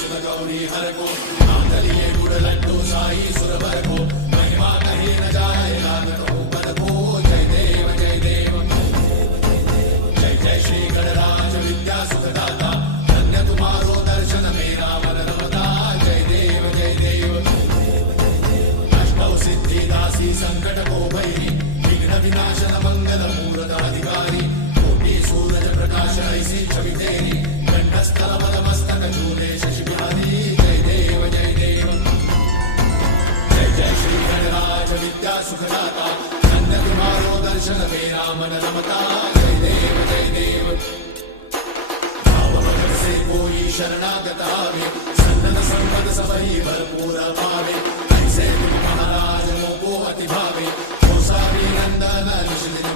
सुध गौरी हर को मातलिये गुड़ लड्डू साई सुरभर को महिमा कही न जाए लागत हो पद को जय देव जय देव जय जय श्री गणराज विद्या सुखदाता धन्य तुम्हारो दर्शन मेरा मन रमता जय देव जय देव अष्टौ सिद्धि दासी संकट को भैरी विघ्न विनाशन मंगल मूर्त अधिकारी कोटि सूरज प्रकाश ऐसी छवि तेरी कंठस्थल पदमस्तक झूले शशि बिहारी जय देव जय देव जय जय श्री गणराज विद्या सुखदाता धन्य तुम्हारो दर्शन मेरा मन रमता जय देव जय देव भाव भगत से कोई शरणागत आवे सन्नत संपद सबही भरपूर पावे ऐसे तुम महाराज मोको अति भावे नंदन